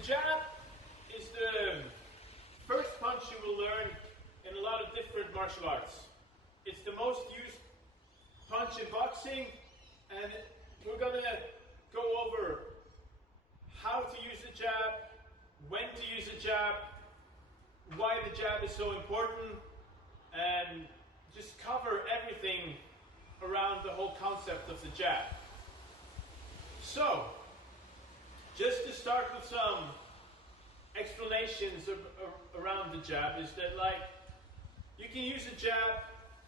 The jab is the first punch you will learn in a lot of different martial arts. It's the most used punch in boxing, and we're going to go over how to use the jab, when to use the jab, why the jab is so important, and just cover everything around the whole concept of the jab. So, just to start with some explanations around the jab is that, like, you can use a jab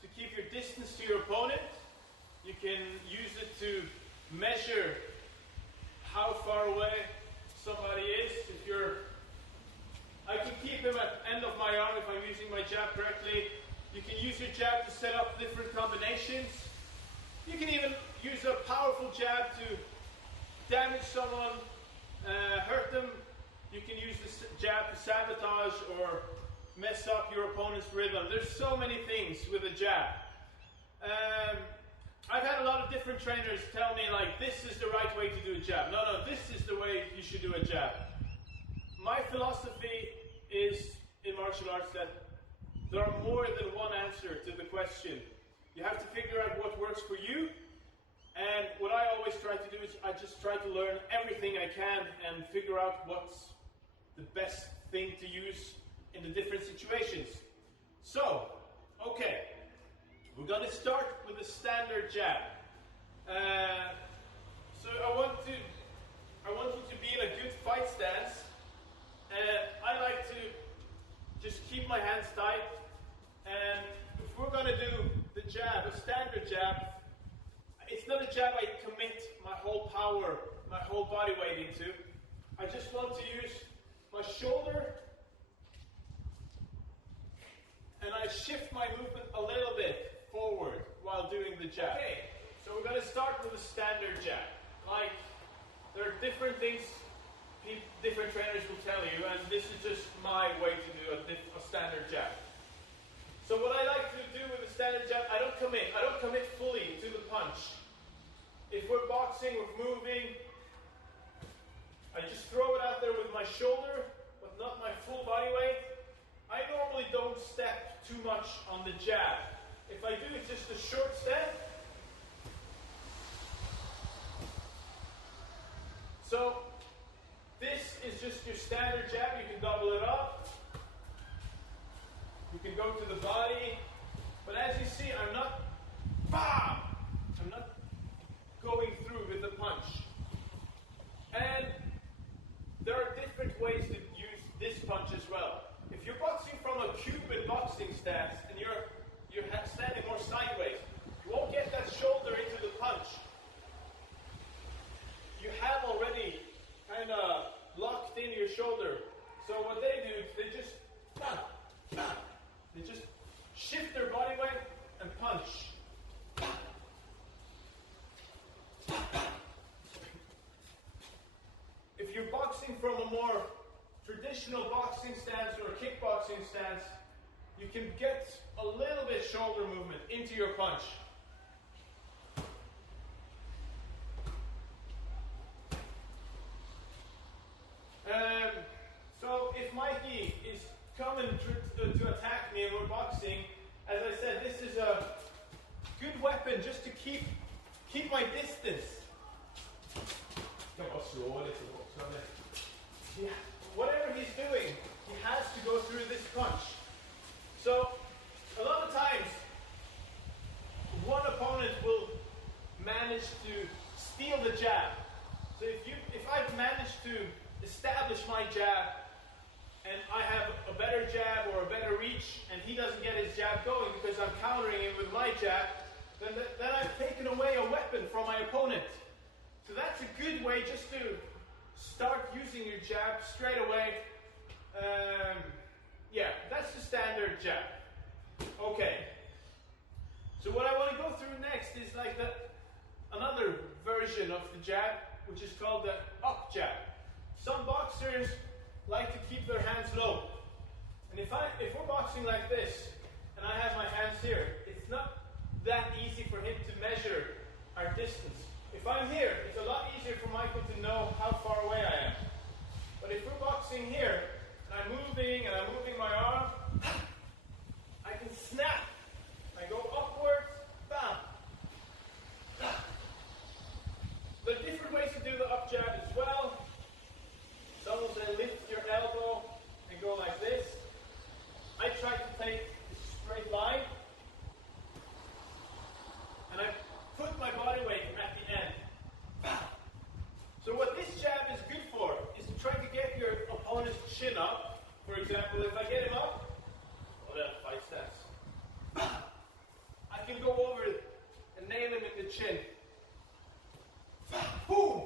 to keep your distance to your opponent. You can use it to measure how far away somebody is. I can keep him at the end of my arm if I'm using my jab correctly. You can use your jab to set up different combinations. You can even use a powerful jab to damage someone, hurt them. You can use the jab to sabotage or mess up your opponent's rhythm. There's so many things with a jab. I've had a lot of different trainers tell me, like, this is the right way to do a jab. No, this is the way you should do a jab. My philosophy is in martial arts that there are more than one answer to the question. You have to figure out what works for you. And what I always try to do is I just try to learn everything I can and figure out what's the best thing to use in the different situations. So, okay, we're going to start with the standard jab. So I want you to be in a good fight stance. I like to just keep my hands tight. And if we're going to do the jab, a standard jab, it's not a jab I commit my whole power, my whole body weight into. I just want to use my shoulder, and I shift my movement a little bit forward while doing the jab. Okay, so we're going to start with a standard jab. Like, there are different things different trainers will tell you, and this is just my way to do a standard jab. So what I like to do with a standard jab, I don't commit fully to the punch. If we're boxing, we're moving, I just throw it out there with my shoulder, but not my full body weight. I normally don't step too much on the jab. If I do, it's just a short step. So, this is just your standard jab. You can double it up. You can go to the body. But as you see, I'm not going through with the punch. And there are different ways to use this punch as well. If you're boxing from a Cuban boxing stance and you're standing more sideways, you won't get that shoulder into the punch. You have already kind of locked in your shoulder. So what they do is they just shift their body weight and punch. If you're boxing from a more traditional boxing stance or a kickboxing stance, you can get a little bit shoulder movement into your punch. So if Mikey is coming to attack me and we're boxing, as I said, this is a good weapon just to keep my distance. Yeah. Whatever he's doing, he has to go through this punch. So, a lot of times, one opponent will manage to steal the jab. So if I've managed to establish my jab, and I have a better jab or a better reach, and he doesn't get his jab going because I'm countering him with my jab, then I've taken away a weapon from my opponent. So that's a good way just to start using your jab straight away. Yeah, that's the standard jab. Okay. So what I want to go through next is like another version of the jab, which is called the up jab. Some boxers like to keep their hands low. And if we're boxing like this, and I have my hands here, it's not that easy for him to measure our distance. If I'm here, it's a lot easier for Michael to know how far away I am. But if we're kickboxing here, and I'm moving my arm, I can snap. I go upwards, bam. There are different ways to do the up jab as well. Some will say lift your elbow and go like this. I try to take a straight line, and I put my body weight at the end. Bam. So what this jab is good for is to try to get your opponent's chin up. For example, if I get him up, well, that's 5 steps. Bam. I can go over and nail him in the chin. Bam. Boom!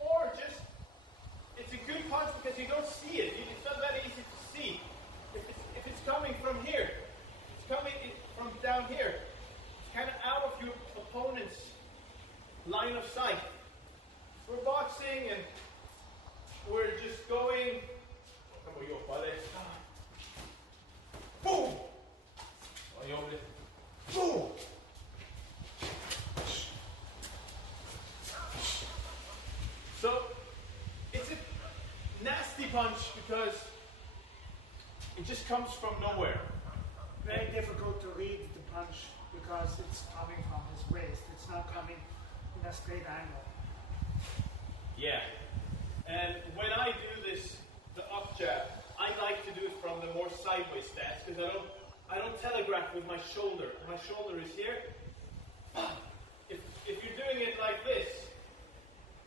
Or just, it's a good punch because you don't see it. It's not that easy to see. If it's coming from here, it's coming from down here. It's kind of out of your opponent's line of sight. We're boxing and we're just going. Boom! Boom! So it's a nasty punch because it just comes from nowhere. Very difficult to read the punch because it's coming from his waist. It's not coming in a straight angle. Yeah. And when I do this, the up jab, I like to do it from the more sideways stance because I don't telegraph with my shoulder. My shoulder is here. If you're doing it like this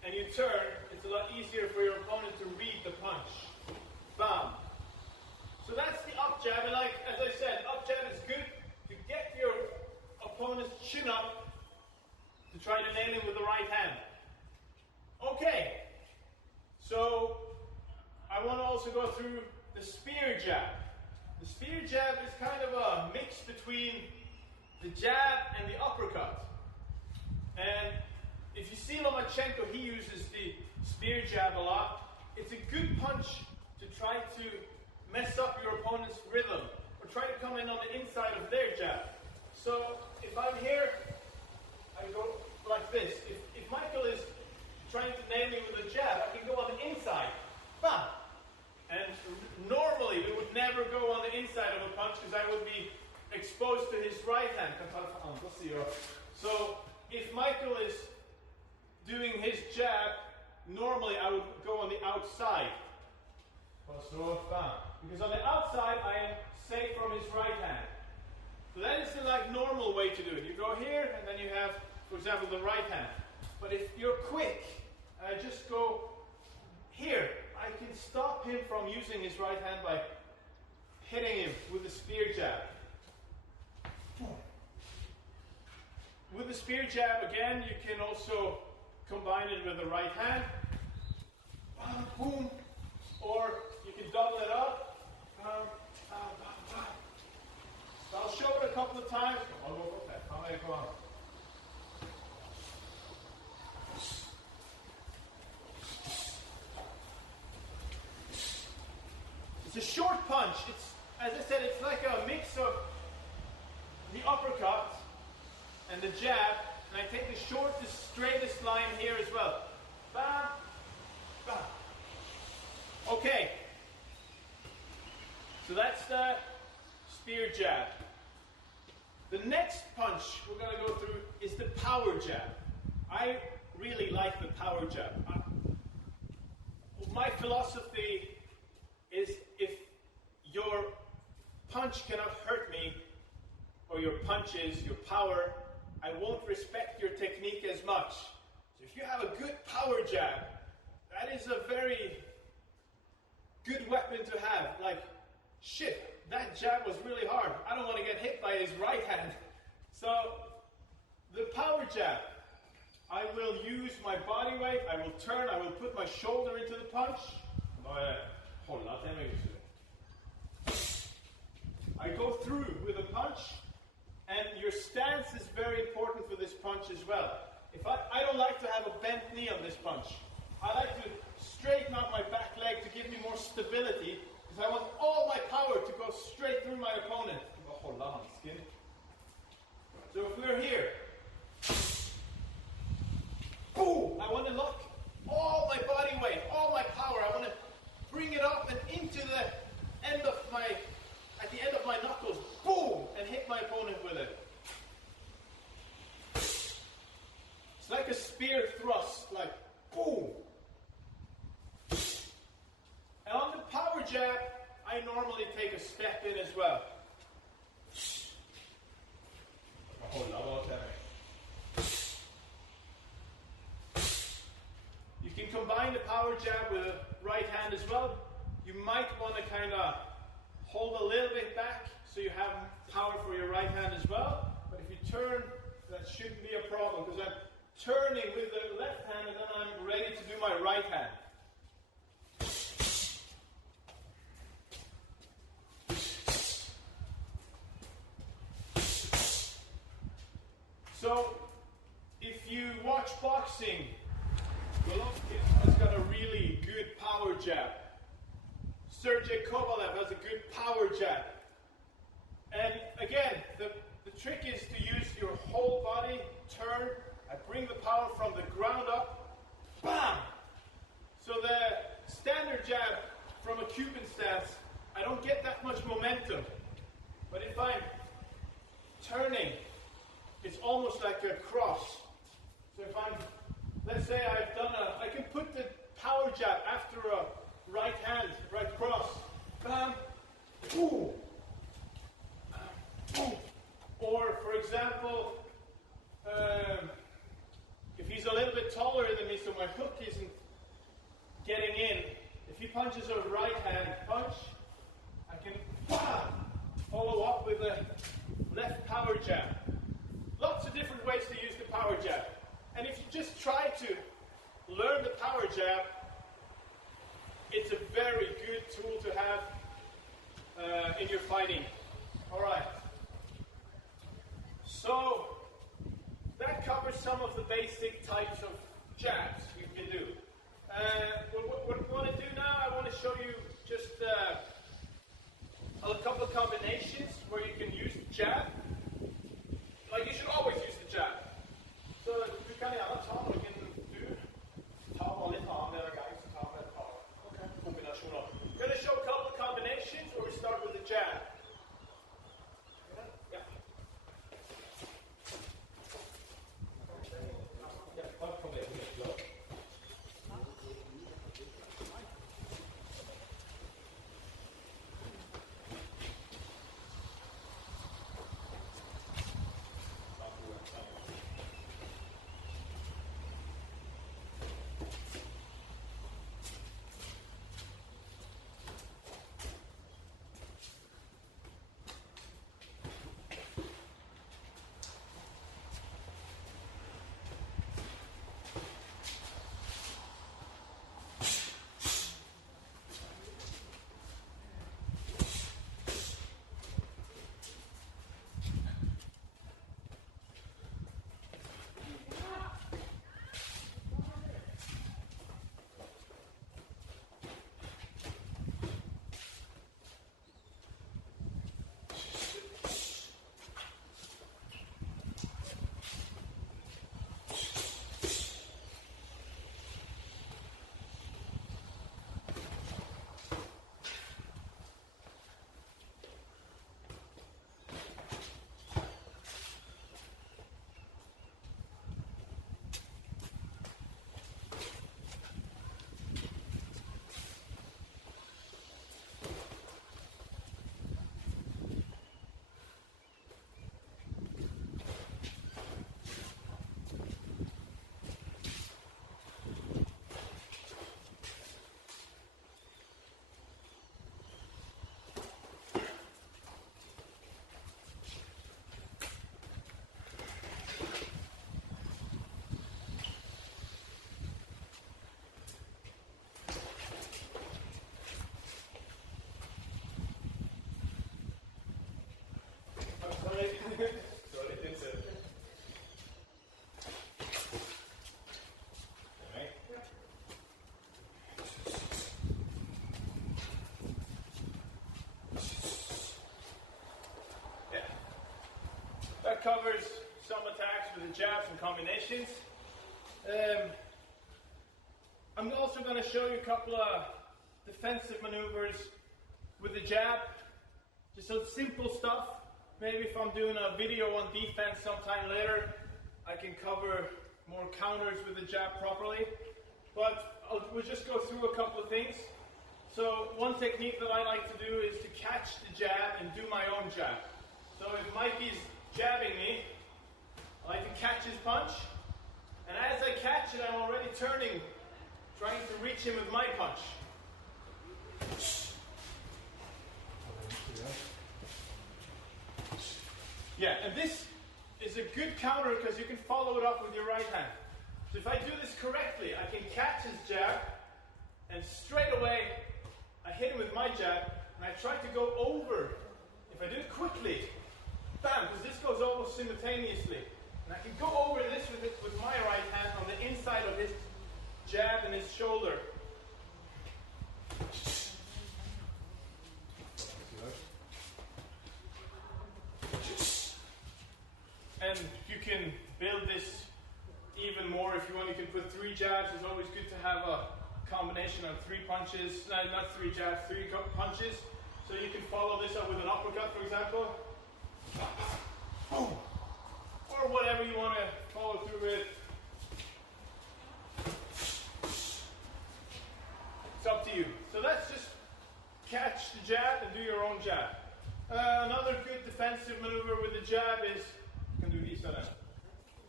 and you turn, it's a lot easier for your opponent to read the punch. Bam. So that's the up jab, and like as I said, up jab is good to get your opponent's chin up to try to nail him with the right hand. Okay, so I want to also go through the spear jab. The spear jab is kind of a mix between the jab and the uppercut. And if you see Lomachenko, he uses the spear jab a lot. It's a good punch to try to mess up your opponent's rhythm or try to come in on the inside of their jab. So if I'm here, I go like this. If Michael is trying to nail me with a jab, I can go on the inside. Bam! And normally we would never go on the inside of a punch because I would be exposed to his right hand. So if Michael is doing his jab, normally I would go on the outside. Because on the outside I am safe from his right hand. So that is the normal way to do it. You go here and then you have, for example, the right hand. But if you're quick, I just go here. I can stop him from using his right hand by hitting him with the spear jab. With the spear jab, again, you can also combine it with the right hand. Boom. Or you can double it up. So I'll show it a couple of times. I'll go for that. It's a short punch. It's, as I said, it's like a mix of the uppercut and the jab, and I take the shortest, straightest line here as well. Bam, bam. Okay. So that's the spear jab. The next punch we're going to go through is the power jab. I really like the power jab. My philosophy is if your punch cannot hurt me, or your punches, your power, I won't respect your technique as much. So if you have a good power jab, that is a very good weapon to have. Like, shit, that jab was really hard. I don't want to get hit by his right hand. So, the power jab, I will use my body weight, I will turn, I will put my shoulder into the punch. I go through with a punch, and your stance is very important for this punch as well. If I don't like to have a bent knee on this punch. I like to straighten out my back leg to give me more stability, because I want all my power to go straight through my opponent. So if we're here, boom, I want to lock all my body weight, all my spear thrust, like boom. And on the power jab, I normally take a step in as well. You can combine the power jab with the right hand as well. You might want to kind of hold a little bit back so you have power for your right hand as well. But if you turn, that shouldn't be a problem because I'm turning with the left hand and then I'm ready to do my right hand. So, if you watch boxing, Golovkin has got a really good power jab. Sergey Kovalev has a good power jab. And again, the trick is to use your whole body, turn, and bring the power from the ground up, bam! So the standard jab from a Cuban stance, I don't get that much momentum. But if I'm turning, it's almost like a cross. So if I'm, let's say I've done I can put the power jab after a right hand, right cross. Bam, boom, boom. Or for example, if he's a little bit taller than me, so my hook isn't getting in, if he punches a right hand punch, I can follow up with a left power jab. Lots of different ways to use the power jab. And if you just try to learn the power jab, it's a very good tool to have in your fighting. All right. So that covers some of the basic types of jabs you can do. What we want to do now, I want to show you just a couple of combinations where you can use the jab. Like you should always use the jab. Så du kan gärna ta någon du tar vanligt andra guys tar med ett par kombinationer. I'm going to show a couple of combinations where we start with the jab. Yeah. That covers some attacks with the jabs and combinations. I'm also going to show you a couple of defensive maneuvers with the jab. Just some simple stuff. Maybe if I'm doing a video on defense sometime later, I can cover more counters with the jab properly. But we'll just go through a couple of things. So one technique that I like to do is to catch the jab and do my own jab. So if Mikey's jabbing me, I like to catch his punch. And as I catch it, I'm already turning, trying to reach him with my punch. Yeah, and this is a good counter because you can follow it up with your right hand. So if I do this correctly, I can catch his jab, and straight away I hit him with my jab, and I try to go over. If I do it quickly, bam, because this goes almost simultaneously. And I can go over this with my right hand on the inside of his jab and his shoulder. And you can build this even more if you want. You can put 3 jabs. It's always good to have a combination of 3 punches. No, not 3 jabs, 3 punches. So you can follow this up with an uppercut, for example. Boom. Or whatever you want to follow through with. It's up to you. So let's just catch the jab and do your own jab. Another good defensive maneuver with the jab is, you can do these now.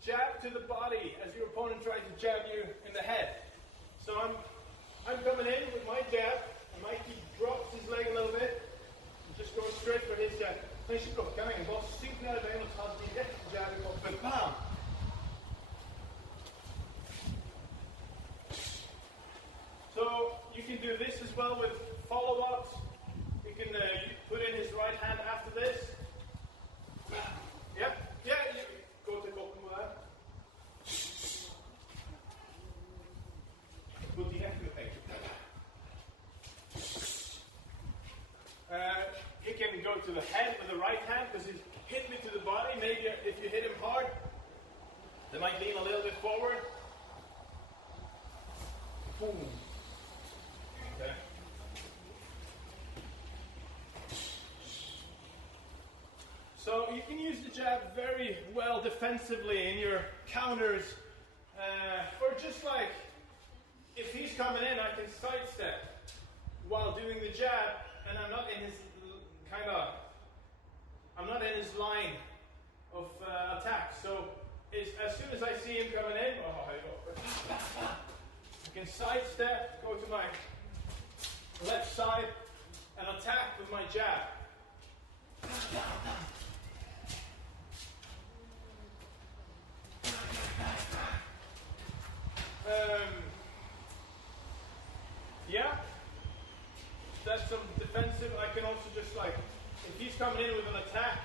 Jab to the body as your opponent tries to jab you in the head. So I'm coming in with my jab, and Mikey drops his leg a little bit, and just goes straight for his jab. Så ikke blokker meg, bare synk ned i beina og ta direkte jab i kroppen. Bam! So you can do this as well with follow-ups. You can put in his right hand after this. Yep, yeah, go to kroppen med det. Gå direkte med begge. He can go to the head with the right hand because he's hit me to the body. Maybe if you hit him hard, they might lean a little bit forward. Boom. Okay. So you can use the jab very well defensively in your counters, or just like if he's coming in, I can sidestep while doing the jab, and I'm not in his line of attack. So as soon as I see him coming in, I can sidestep, go to my left side, and attack with my jab. Yeah, that's some defensive. I can also just like, if he's coming in with an attack,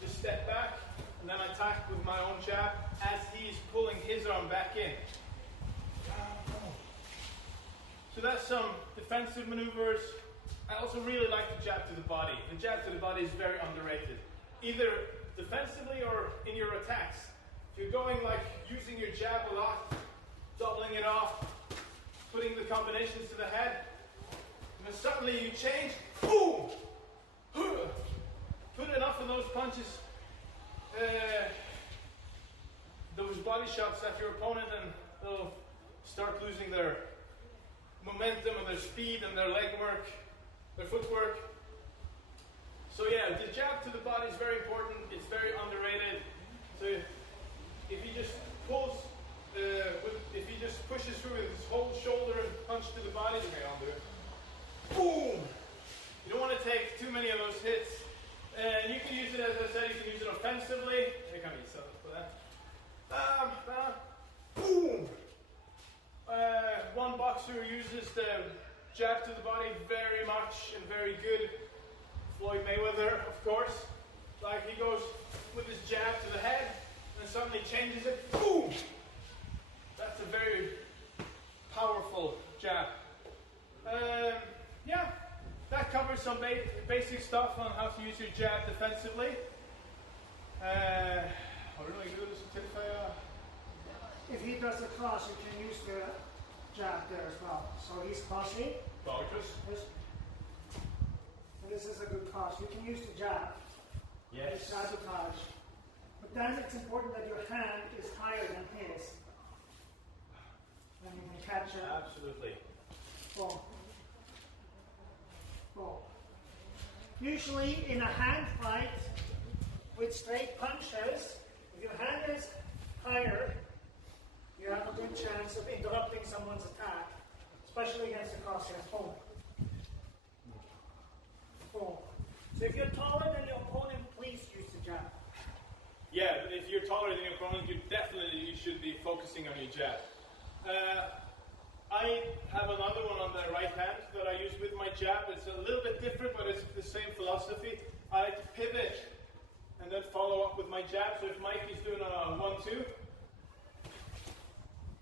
just step back and then attack with my own jab as he's pulling his arm back in. So that's some defensive maneuvers. I also really like the jab to the body. The jab to the body is very underrated, either defensively or in your attacks. If you're going like using your jab a lot, doubling it off, putting the combinations to the head, and then suddenly you change, boom! Put enough of those punches, those body shots at your opponent, and they'll start losing their momentum and their speed and their leg work, their footwork. So yeah, the jab to the body is very important. It's very underrated. So if he just pulls, if he just pushes through with his whole shoulder and punch to the body, boom! You don't want to take too many of those hits. And you can use it, as I said, you can use it offensively. I can't use that for that. Boom! One boxer uses the jab to the body very much and very good. Floyd Mayweather, of course. Like he goes with his jab to the head and suddenly changes it. Boom! That's a very powerful jab. Yeah, that covers some basic stuff on how to use your jab defensively. If he does a cross, you can use the jab there as well. So he's crossing. And this is a good cross. You can use the jab. Yes. Sabotage. But then it's important that your hand is higher than his. Absolutely. Boom. Boom. Usually in a hand fight with straight punches, if your hand is higher, you have a good chance of interrupting someone's attack, especially against the crosshair. Boom. Boom. So if you're taller than your opponent, please use the jab. Yeah, if you're taller than your opponent, you should be focusing on your jab. I have another one on the right hand that I use with my jab. It's a little bit different, but it's the same philosophy. I like to pivot and then follow up with my jab. So if Mike is doing a 1-2,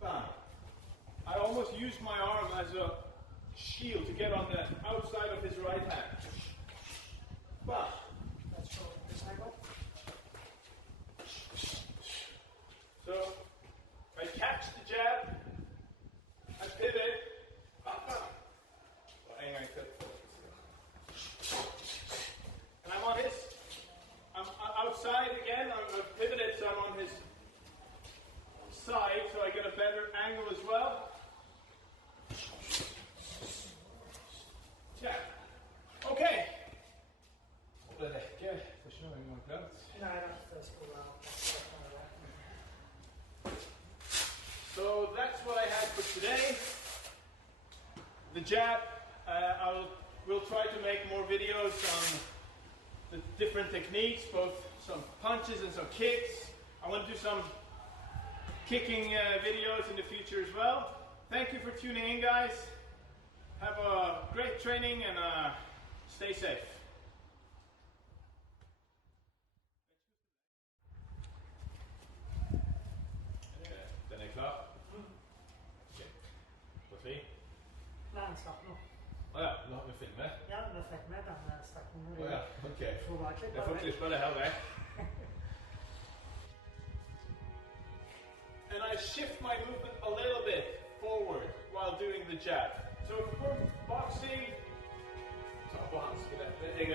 bam. I almost use my arm as a shield to get on the outside of his right hand. Bam. Let's show this angle. So I catch the jab, I pivot, and I'm on his, I'm outside again, I'm pivoted, so I'm on his side, so I get a better angle as well. Jab. Okay. Vad räcker för snurrningsplats? Nej, that's cool. So that's what I had for today. The jab, we'll try to make more videos on the different techniques, both some punches and some kicks. I want to do some kicking videos in the future as well. Thank you for tuning in, guys. Have a great training and stay safe. Den är klar? Okej. Vad fint. Nej, han slapp nå. Ja, nu har vi filmet. Ja, det fikk med den stakken. Ja, okej. Jeg Jag får klippa det här väck. And I shift my movement a little bit forward while doing the jab. So if we're boxing, så på handsken, det är